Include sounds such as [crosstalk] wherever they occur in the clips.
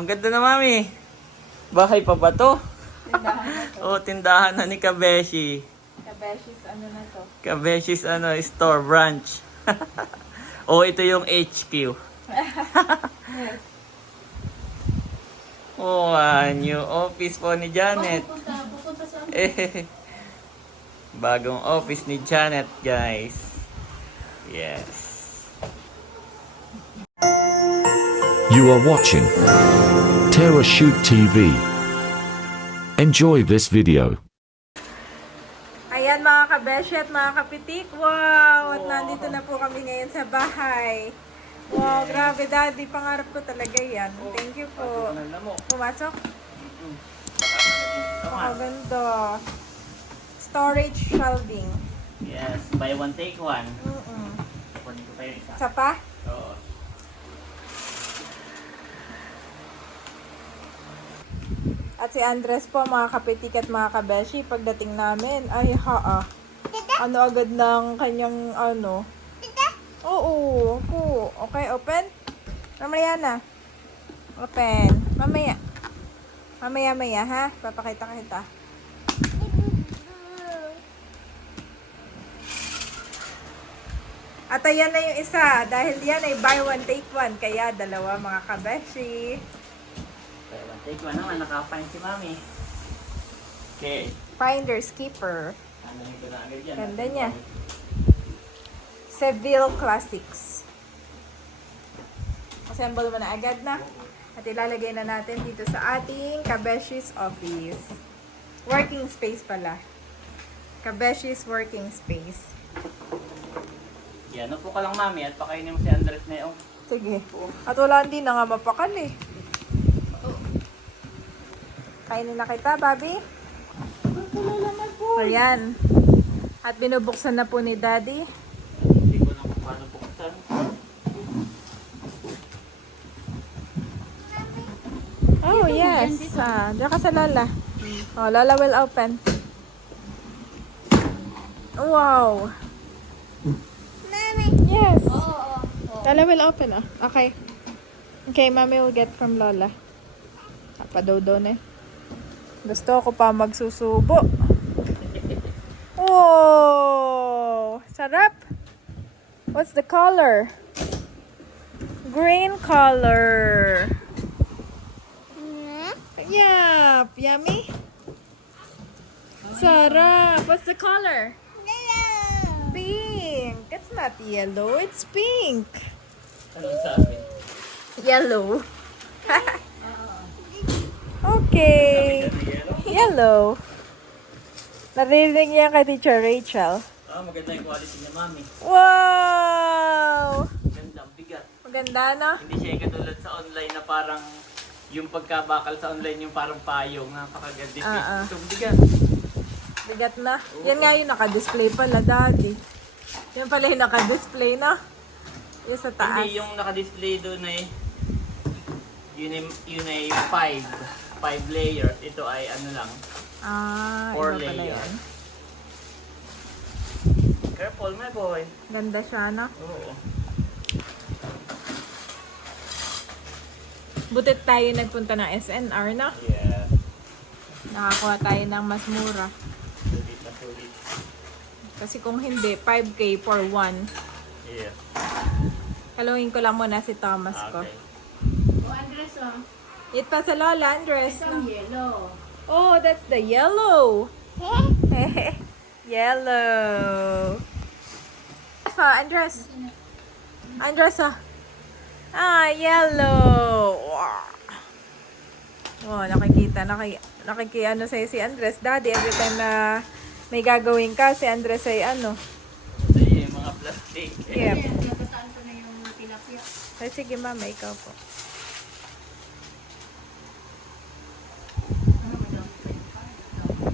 ang ganda na mami. Bahay pa ba to? Tindahan na to. [laughs] o, tindahan na ni Kabeshi. Kabeshi's ano na to? Kabeshi's ano, store branch. [laughs] o, ito yung HQ. [laughs] [laughs] yes. Oh, uh, new office po ni Janet. Oh, bukunta, sa bagong office ni Janet, guys. Yes. You are watching Terra Shoot TV. Enjoy this video. Ayan mga kabeshi at mga kapitik. Wow! Oh, at nandito oh. na po kami ngayon sa bahay. Wow, yes. grabe daddy. Pangarap ko talaga yan. Oh, Thank you po. Awesome. Pumasok? Mga mm -hmm. ganito. Oh, the storage shelving. Yes, buy one, take one. Mm -mm. Sa pa? Sa pa? At si Andres po, mga kapitik at mga kabeshi, pagdating namin, ay ha ah. Ano agad ng kanyang ano? Oo, po. Okay, open? Mamaya na. Open. Mamaya. Mamaya-maya, ha? Papakita kita. At ayan na yung isa. Dahil yan ay buy one, take one. Kaya dalawa mga kabeshi. Take okay, one naman, nakapain si mami. Okay. Finders Keeper. Ganda niya. Seville Classics. Assemble mo na agad na. At ilalagay na natin dito sa ating Kabeshi's Office. Working space pala. Kabeshi's Working Space. Yan, upo ka lang mami at pakainin mo si Andres na yung... Sige. At wala din na nga mapakal eh. Kainin na kita, Bobby. Ayan. At binubuksan na po ni Daddy. Hindi ko na kung paano buksan. Oh, yes. Ah, Diyan ka sa lala. Oh, lala will open. Wow. Mommy. Yes. Lala will open, ah. Oh. Okay. Okay, Mommy will get from Lola. Kapadaw daw na eh. Gusto ko pa magsusubo. [laughs] oh! Sarap! What's the color? Green color. Mm -hmm. Yeah, yummy. Oh sarap! Goodness. What's the color? Yellow. Pink. It's not yellow, it's pink. pink. pink. Yellow. [laughs] Okay. Yellow. Okay. Naririnig niya kay Teacher Rachel. Ah, oh, maganda yung quality niya, Mami. Wow! Maganda, bigat. Maganda, no? Hindi siya yung katulad sa online na parang yung pagkabakal sa online yung parang payong. Napakagandipit. Uh -uh. So, bigat. Bigat na. Uh -huh. Yan nga yung nakadisplay pala, Daddy. Yan pala yung nakadisplay, no? Na. Yung sa taas. Hindi, okay, yung nakadisplay doon eh. Yun ay 5 five layers. Ito ay ano lang. Ah, four layers. Yan. Careful, my boy. Ganda siya, no? Oo. Butit tayo nagpunta ng SNR, no? Na. Yes. Yeah. Nakakuha tayo ng mas mura. Kasi kung hindi, 5K for one. Yeah. Haluin ko lang muna si Thomas okay. ko. Okay. Oh, Andres, oh. It pa sa Lola, Andres. dress. ang yellow. Oh, that's the yellow. Hey? [laughs] yellow. Pa, Andres. Andres, Ang ah. Ah, yellow. Wow. Oh, nakikita. Naki, nakikiano sa'yo si Andres. Daddy, every time na may gagawin ka, si Andres ay ano? Sa'yo yung mga plastic. Eh? Yep. Yeah. Yeah. Ay, okay, sige, mama, ikaw po.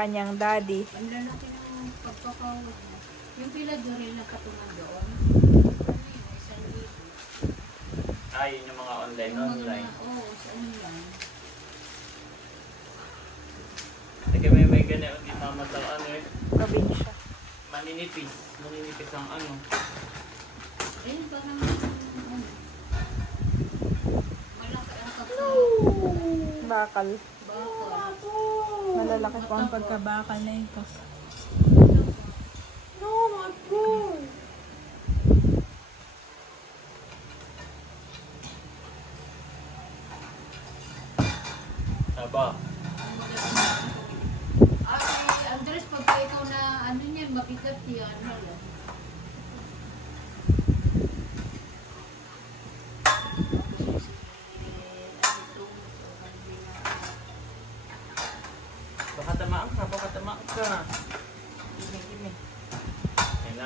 kanyang daddy. Ang lalaki ng pagpapawid niya. Yung pila na doon ano yung nakatungan doon. Ah, yun yung mga online, yung online. Yung mga, oo, sa online. Teka, may may ganyan. Hindi tama sa ano eh. Provincia. Maninipis. Maninipis ang ano. Ayun, parang... Ano? Malaki ang kapal. No! Bakal malalaki po ang pagkabakan na ito.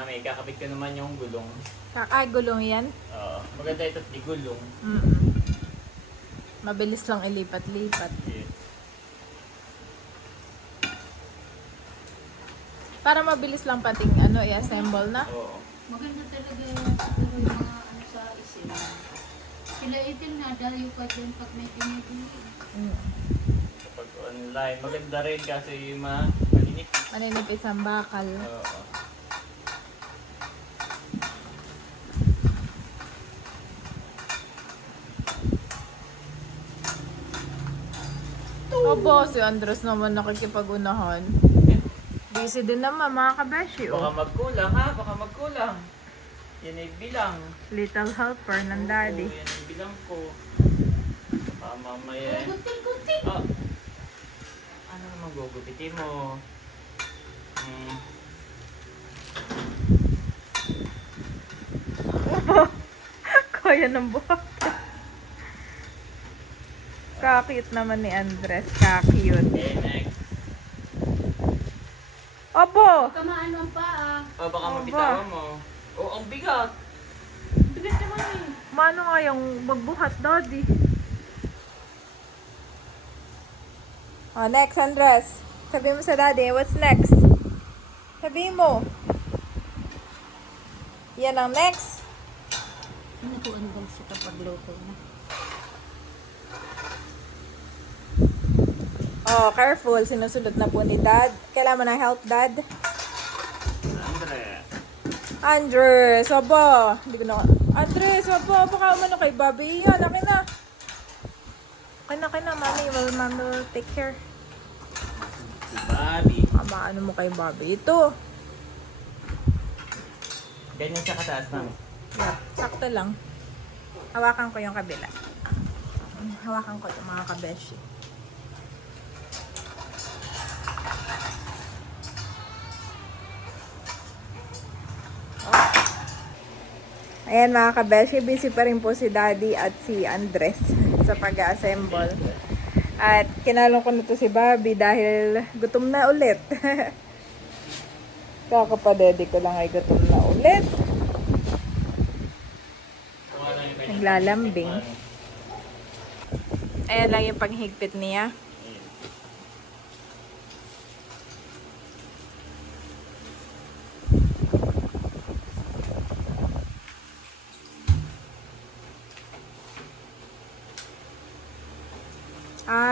mami, kakabit ko ka naman yung gulong. Ay, gulong yan? Oo. Uh, maganda ito at di gulong. Mm -mm. Mabilis lang ilipat-lipat. Yes. Para mabilis lang pati ano, i-assemble mm. na? Oo. Maganda talaga yung sila itin na ano dalayo pa dyan pag may pinagin. Mm. Kapag so, online, maganda rin kasi yung mga maninipis. Maninipis ang bakal. Oo. Uh, uh. po, si Andres naman nakikipagunahan. Busy din naman, mga kabeshi. Baka magkulang, ha? Baka magkulang. Yan ay bilang. Little helper ng daddy. Oo, yan ay bilang ko. Baka ah, mamaya. Gugutin, gugutin! Oh. Ano naman gugutin mo? Hmm. Opo! Kaya ng buhok. Kakiyot naman ni Andres. Kakiyot. Okay, Opo! Kamaan ng paa. Ah. O, baka mabitawan ba. mo. O, ang bigat. Bigat naman eh. Mano nga yung magbuhat, daddy. O, oh, next, Andres. Sabi mo sa daddy, what's next? Sabi mo. Yan ang next. Ano ko ang bangsa kapag loko na? Oh, careful. Sinusulot na po ni Dad. Kailan mo na help, Dad? Andre. Andre, sabo. Hindi ko na. Andre, sabo. Baka umano kay Bobby. Yan, akin na. Akin na, akin na, mami. Well, mami will take care. Si Bobby. Mama, ano mo kay Bobby? Ito. Ganyan sa kataas, mami. Yeah, sakto lang. Hawakan ko yung kabila. Hawakan ko yung mga kabeshi. Ayan mga kabeshi, busy pa rin po si Daddy at si Andres [laughs] sa pag-assemble. At kinalong ko na to si Bobby dahil gutom na ulit. [laughs] Kakapadede ko lang ay gutom na ulit. Naglalambing. Ayan lang yung paghigpit niya.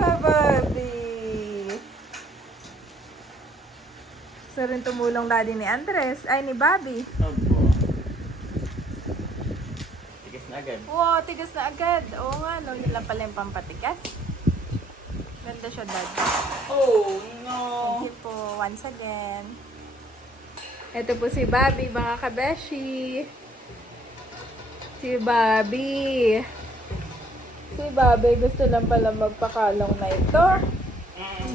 Hello, baby! So, rin tumulong daddy ni Andres. Ay, ni Bobby. Oh, wow. tigas na agad. Wow, tigas na agad. Oo nga, no. Yun lang pala yung pampatigas. Ganda siya, dad. Okay. Oh, no! Thank okay, you po, once again. Ito po si Bobby, mga kabeshi. Si Bobby. Si Bobby si Babe gusto lang pala magpakalong na ito.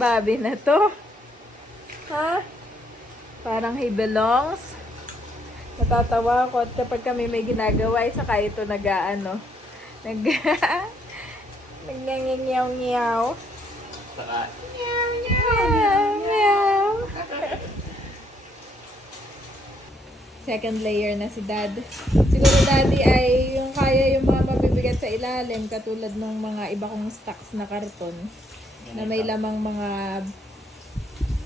Babe na to. Ha? Parang he belongs. Natatawa ako at kapag kami may ginagawa ay saka ito nag-ano. Nag- ano, Nag-ngiyaw-ngiyaw. [laughs] Meow-meow. [laughs] [laughs] [laughs] [laughs] [laughs] [laughs] Second layer na si Dad. Siguro Daddy ay katulad ng mga iba kong stocks na karton yan na may lamang mga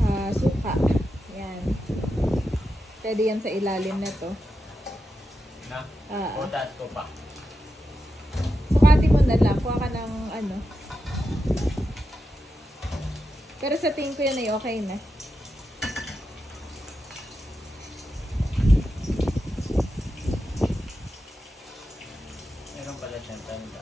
uh, suka. Yan. Pwede yan sa ilalim nito. Na. Uh, Putas ko pa. Sukati so, mo na lang. Kuha ka ng ano. Pero sa tingin ko yan ay okay na. Meron pala siyang tanda.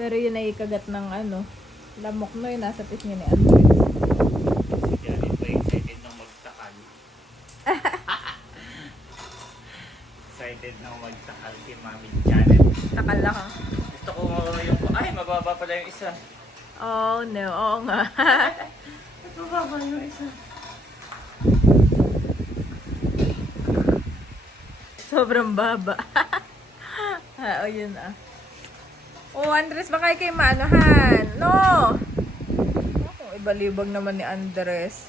Pero yun ay kagat ng ano, lamok no yun, nasa pisngin ni Andres. Yeah, excited na magtakal kay Mami Janet. Takal na ka? Gusto ko yung... Ay, mababa pala yung isa. Oh, no. Oo nga. mababa [laughs] yung isa. Sobrang baba. [laughs] ha, ayun ah. Oh, Andres, baka kay Manohan. No! Oh, ibalibag naman ni Andres.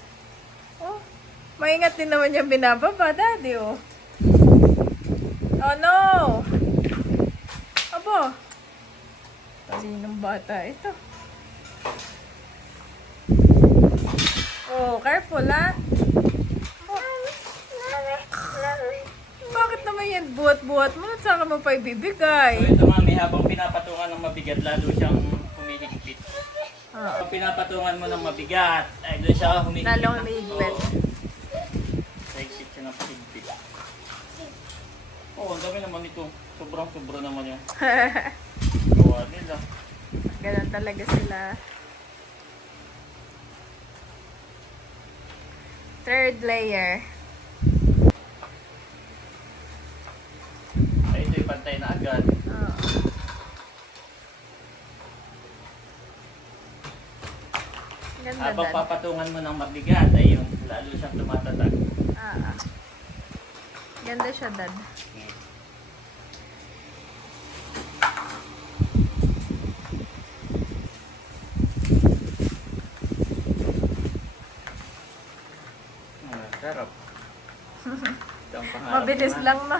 Oh, maingat din naman yung binababa, daddy, oh. Oh, no! Abo! Oh, Talino ng bata, ito. Oh, careful, ah. naman yan buhat-buhat mo at saka mo pa ibibigay. So ito mami, habang pinapatungan ng mabigat, lalo siyang humihigpit. Oh. So, pinapatungan mo ng mabigat, ay doon siya humihigpit. Lalo Na humihigpit. So, Sa so, exit siya ng pagigpit. Oo, oh, ang dami naman ito. sobrang sobra naman yan. Gawa [laughs] nila. Ganon talaga sila. Third layer. patay na agad. Oo. Ganda Habang dan. papatungan mo ng mabigat ay yung lalo siyang tumatatag. Ah, ah. Ganda siya, Dad. Okay. Uh, sarap. [laughs] Mabilis man. lang na. Ma.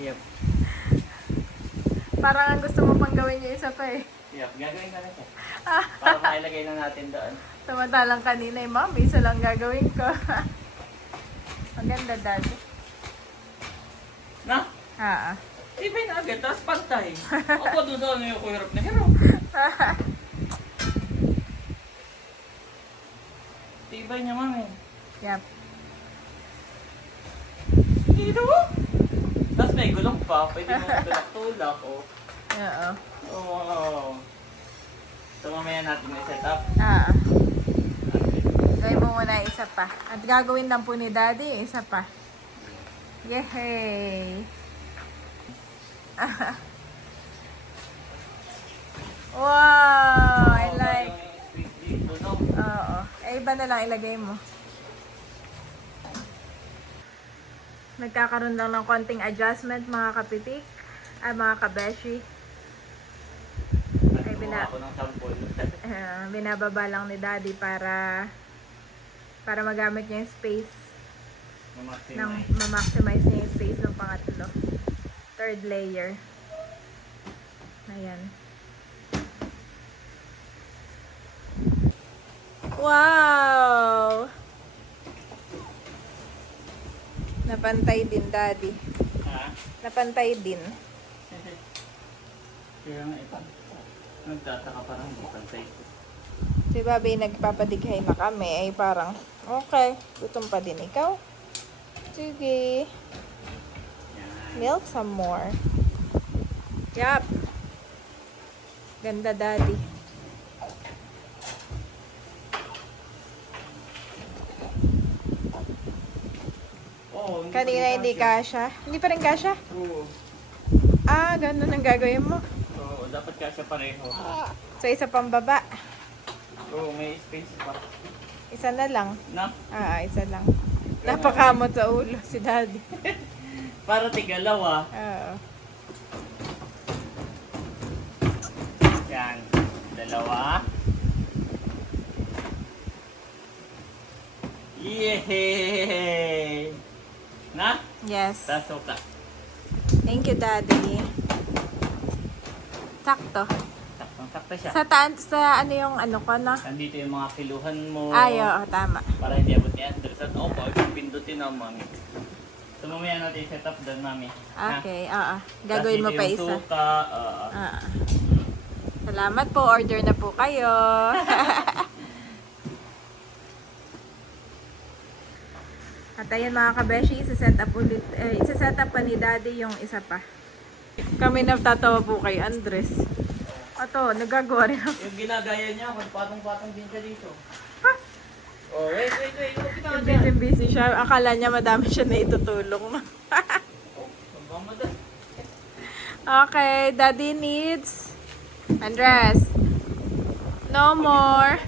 Yep parang ang gusto mo pang gawin yung isa pa eh. Yep, gagawin ka rin Para [laughs] mailagay lang natin doon. lang kanina eh, ma'am, isa lang gagawin ko. ang [laughs] ganda, dad. Na? Oo. Iba yung agad, tapos pantay. Ako [laughs] doon sa ano yung kuhirap na hero. [laughs] Iba niya, ma'am eh. Yep. Hero? may gulong pa. Pwede mo tulak-tulak, o. Oo. Wow. So, mamaya natin may set up. Uh Oo. -oh. Gawin mo muna isa pa. At gagawin lang po ni Daddy, isa pa. Yehey! [laughs] wow! Oh, I like... Uh Oo. -oh. Eh, iba na lang ilagay mo. Oo. nagkakaroon lang ng konting adjustment mga kapitik ay mga kabeshi ay binab [laughs] binababa lang ni daddy para para magamit niya yung space ma-maximize ma niya yung space ng pangatlo third layer ayan wow Napantay din, Daddy. Ha? Huh? Napantay din. Kaya [laughs] nga, ipan. Nagtataka parang napantay. Si diba, Babi, nagpapadighay na kami. Ay parang, okay. Gutom pa din ikaw. Sige. Yeah. Milk some more. Yup. Ganda, Daddy. Kanina hindi kasha. Hindi pa rin kasha? Oo. Ah, ganun ang gagawin mo. Oo, so, dapat kasha pareho. So, isa pang baba. Oo, so, may space pa. Isa na lang? Na? Ah, isa lang. Pero Napakamot na sa ulo si daddy. [laughs] Para tigalaw ah. Oh. Oo. Yan. Dalawa. Yeah! Yes. Best of Thank you, Daddy. Sakto. Sakto siya. Sa, sa ano yung ano ko, na? No? Nandito yung mga kiluhan mo. Ay, oo, oh, tama. Para hindi abot niya. Pero sa topo, yung uh, pindutin ang oh, mami. So, mamaya natin set up doon, mami. Okay, oo. Uh -huh. uh -huh. Gagawin mo pa isa. Suka, uh, -huh. uh. -huh. Salamat po. Order na po kayo. [laughs] At ayan mga kabeshi, isa-set up, ulit, eh, isa-set up pa ni daddy yung isa pa. Kami nagtatawa po kay Andres. Ato, uh, nagagawa Yung ginagaya niya, magpatong-patong din siya dito. Ha? Oh, wait, wait, wait. Huwag kita busy, dyan. busy siya. Akala niya madami siya na itutulong. [laughs] okay, daddy needs Andres. No more.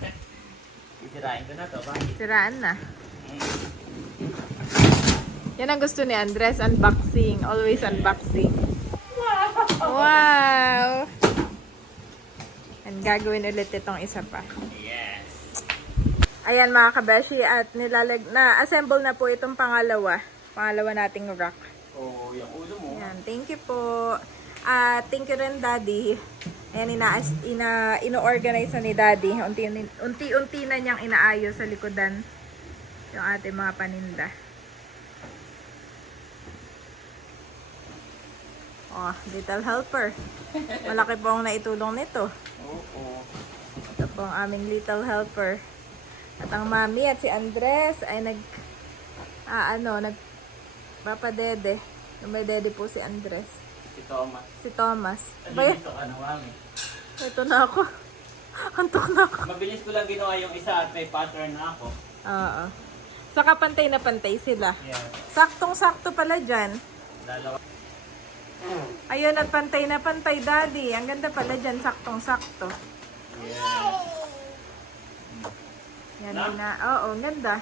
[laughs] Sirain ko na to ba? na. Mm. Okay. Yan ang gusto ni Andres, unboxing. Always unboxing. Wow. wow! And gagawin ulit itong isa pa. Yes! Ayan mga kabeshi, at nilalag na assemble na po itong pangalawa. Pangalawa nating rock. Oh, yung mo. Ayan, thank you po. Uh, thank you rin, Daddy. Ayan, ina, ina, ina-organize na ni Daddy. Unti-unti unti unti na niyang inaayos sa likodan. Yes yung ating mga paninda. Oh, little helper. Malaki po ang naitulong nito. Oo. Ito po ang aming little helper. At ang mami at si Andres ay nag ah, ano, nag papa dede. may dede po si Andres. Si Thomas. Si Thomas. Ay, ito ka ano, Ito na ako. [laughs] Antok na ako. Mabilis ko lang ginawa yung isa at may pattern na ako. Oo. Uh -uh. Saka pantay na pantay sila. Yes. Saktong-sakto pala dyan. Ayun, at pantay na pantay, Daddy. Ang ganda pala dyan, saktong-sakto. Yes. Yan na. na. Oo, ang ganda.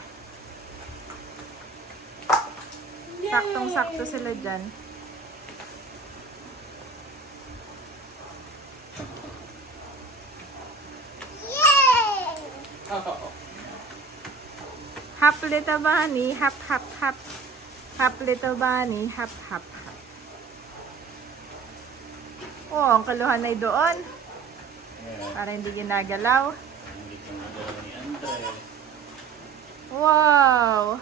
Saktong-sakto sila dyan. Yay! Oh, oh, oh half little bunny, half, half, half, half little bunny, half, half, half. Oh, ang kaluhan ay doon. Para hindi ginagalaw. Wow!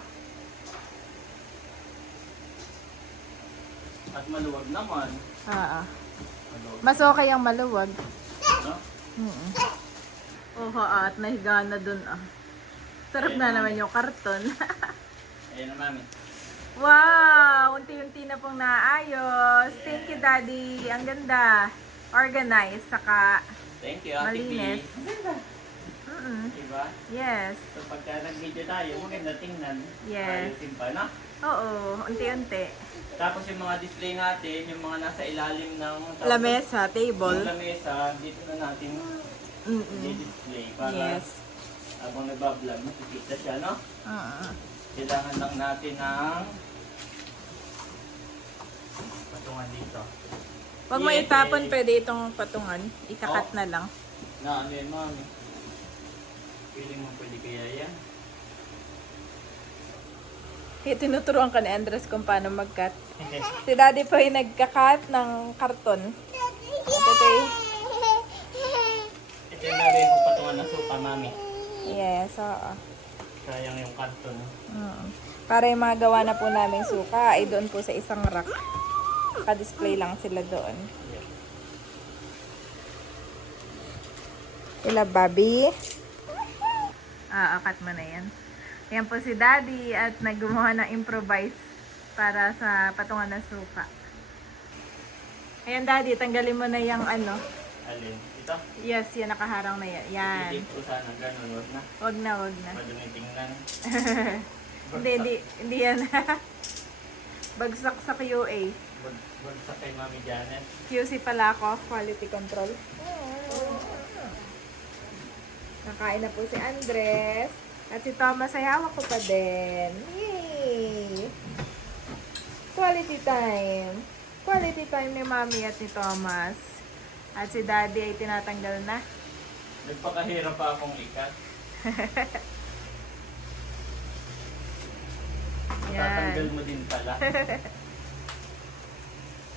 At maluwag naman. Ah, ah. Mas okay ang maluwag. Uh oh, -huh. Oo, at nahiga na doon ah. Sarap na, na naman yung karton. [laughs] Ayan na, mami. Wow! Unti-unti na pong naayos. Yeah. Thank you, Daddy. Ang ganda. Organized. Saka Thank you, malinis. Thank you, mm -mm. Diba? Yes. So pagka nag-video tayo, maganda okay, tingnan. Yes. Ayusin pa, na? Oo, unti-unti. Tapos yung mga display natin, yung mga nasa ilalim ng... Tablet. Lamesa, table. Yung lamesa, dito na natin mm -mm. i-display para... Yes habang nagbablog, makikita siya, no? Oo. Uh -huh. Kailangan lang natin ng patungan dito. Pag yes, may itapon, hey, hey. pwede itong patungan. Itakat oh. na lang. Na, ano yun, mami? Pili mo pwede kaya yan. Kaya hey, tinuturuan ka ni Andres kung paano mag-cut. [laughs] si daddy po yung nagka-cut ng karton. [laughs] Ito yung nabihin ko patungan ng sopa, mami. Yes, oo. Kayang yung kanto, no? Mm. Para yung mga gawa na po namin suka ay doon po sa isang rack. Kadisplay lang sila doon. Ila Bobby. Ah, oh, akat oh, mo na yan. Ayan po si Daddy at naggumawa ng na improvise para sa patungan ng suka. Ayan Daddy, tanggalin mo na yung ano. Alin? dito? Yes, yan nakaharang na yan. Yan. Dito sana ganun, wag na. Wag na, wag na. Madumi tingnan. hindi, hindi, hindi yan. bagsak sa QA. Bag, bagsak kay Mami eh. Janet. QC pala ako, quality control. Nakain na po si Andres. At si Thomas ay hawak ko pa din. Yay! Quality time. Quality time ni Mami at ni Thomas. At si Daddy ay tinatanggal na. Nagpakahirap pa akong ikat. [laughs] Tatanggal mo din pala.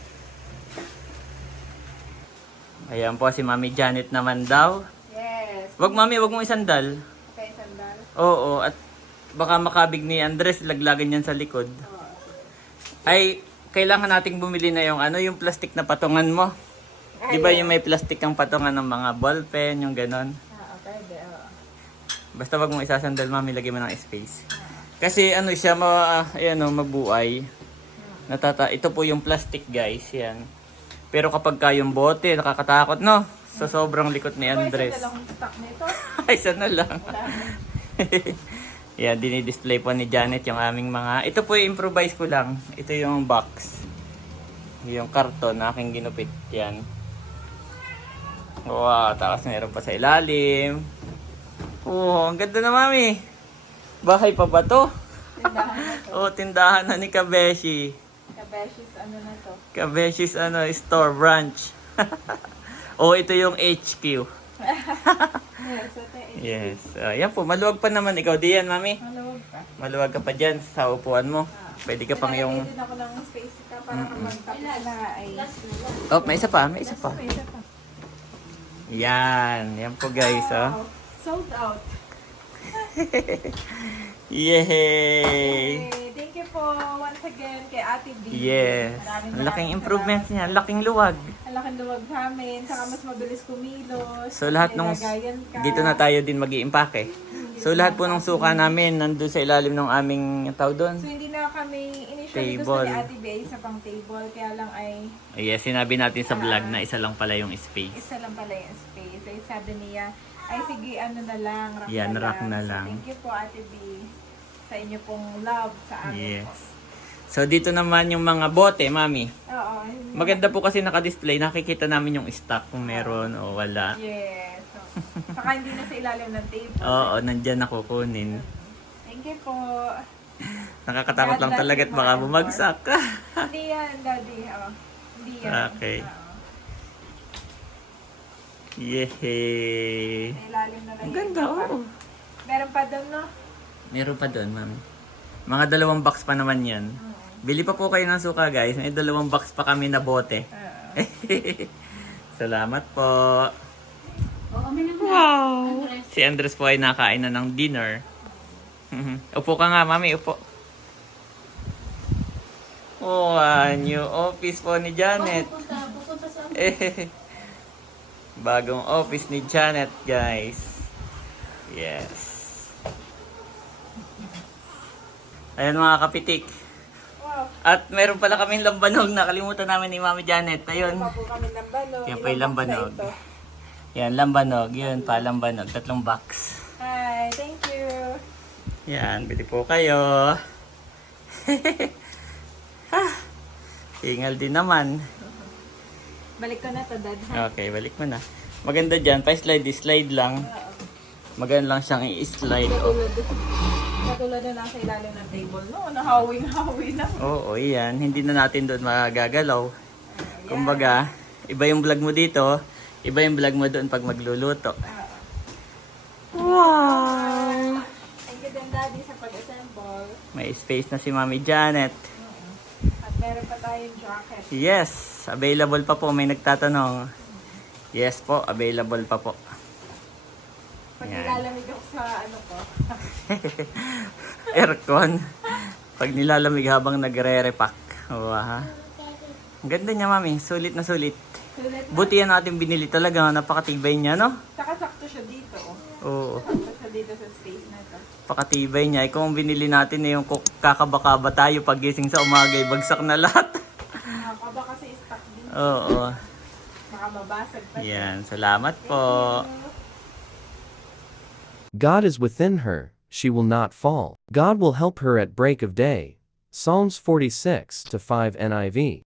[laughs] Ayan po si Mami Janet naman daw. Yes. Wag Mami, wag mo isandal. Okay, sandal. Oo, oo, at baka makabig ni Andres laglagan niyan sa likod. Oh. Ay, kailangan nating bumili na 'yung ano, 'yung plastic na patungan mo. Di ba yeah. yung may plastik kang patungan ng mga ball pen, yung ganon? Ah, okay. Basta wag mo isasandal, mami, lagi mo ng space. Kasi ano siya, ma, ayan, uh, no, mabuhay. Hmm. Natata ito po yung plastic, guys. Yan. Pero kapag yung bote, nakakatakot, no? Sa so, sobrang likot hmm. ni Andres. Ay, okay, isa na lang. stock nito. Ay, lang. [laughs] yeah, dinidisplay po ni Janet yung aming mga... Ito po yung improvise ko lang. Ito yung box. Yung karton na aking ginupit. Yan. Wow, talas meron pa sa ilalim. oh, ang ganda na mami. Bakay pa ba to? Tindahan na to. [laughs] oh, tindahan na ni Kabeshi. Kabeshi's ano na to? Kabeshi's ano, store branch. [laughs] oh, ito yung HQ. yes, ito yung HQ. Yes. Uh, po, maluwag pa naman ikaw diyan, mami. Maluwag pa. Maluwag ka pa diyan sa upuan mo. Pwede ka pang yung... Hindi na ako ng space ito para mm -hmm. Oh, may isa pa, may isa pa. May isa pa. Yan. Yan po guys. Wow. Oh, oh. Sold out. [laughs] [laughs] Yay! Okay, okay. Thank you po once again kay Ate B. Yes. Ang An laking improvements niya. Ang laking luwag. Ang laking luwag sa amin. Saka mas mabilis kumilos. So lahat okay, nung... Dito na tayo din mag-iimpake. Hmm. So, so lahat po ng suka ating... namin nandun sa ilalim ng aming tao doon. So hindi na kami initially table. gusto ni Ate Bea isa pang table. Kaya lang ay... Oh, yes, sinabi natin sa vlog uh, na isa lang pala yung space. Isa lang pala yung space. Ay sabi niya, ay sige ano na lang, rock yeah, na rock, rock Na lang. So, thank you po Ate Bea sa inyo pong love sa amin. Yes. Po. So dito naman yung mga bote, mami. Oo. Uh -huh. Maganda po kasi naka-display. Nakikita namin yung stock kung meron uh -huh. o wala. Yes. Yeah. [laughs] Saka hindi na sa ilalim ng table. Oo, oh, eh. oh, nandyan na kukunin. Uh -huh. Thank you po. [laughs] Nakakatakot lang, lang talaga et at baka bumagsak [laughs] hindi yan, daddy. Oh. Hindi yan. Okay. Oh. Yehe. Yeah. So, Ang ganda, oo. Oh. Meron pa doon, no? Meron pa doon, ma'am. Mga dalawang box pa naman yun. hmm uh -huh. Bili pa po kayo ng suka, guys. May dalawang box pa kami na bote. Uh-huh. [laughs] Salamat po. Oh, may Wow! Andres. Si Andres po ay nakain na ng dinner. upo ka nga, mami. Upo. Oh, uh, new office po ni Janet. Oh, eh, Bagong office ni Janet, guys. Yes. Ayan mga kapitik. At meron pala kaming lambanog. Nakalimutan namin ni Mami Janet. Ayan. Yan pa yung lambanog. Ito. Yan, lambanog. Yan, lambanog. Tatlong box. Hi, thank you. Yan, bili po kayo. [laughs] ah, tingal din naman. Balik ko na to, Dad. Ha? Okay, balik mo na. Maganda dyan. Pa-slide, slide lang. Maganda lang siyang i-slide. Oh. Ah, Katulad with... na sa ilalim ng table, no? Ano, Nahawing-hawing na. Oo, oh, oh, yan. Hindi na natin doon magagalaw. Ay, Kumbaga, iba yung vlog mo dito. Iba yung vlog mo doon pag magluluto. Wow! Ang you din sa pag-assemble. May space na si Mami Janet. At meron pa tayong jacket. Yes! Available pa po. May nagtatanong. Yes po, available pa po. Pag nilalamig ako sa ano po? Aircon. Pag nilalamig habang nagre-repack. Wow. Ganda niya, mami. Sulit na sulit. sulit na. Buti yan natin binili talaga. Napakatibay niya, no? Saka sakto siya dito. Oo. Oh. siya dito sa space na ito. Pakatibay niya. Eh, kung binili natin na eh, yung ba tayo pag gising sa umaga, bagsak na lahat. Nakaba kasi stuck din. Oo. Oh, oh. Makababasag pa. Yan. Niya. Salamat po. God is within her, she will not fall. God will help her at break of day. Psalms 46 to 5 NIV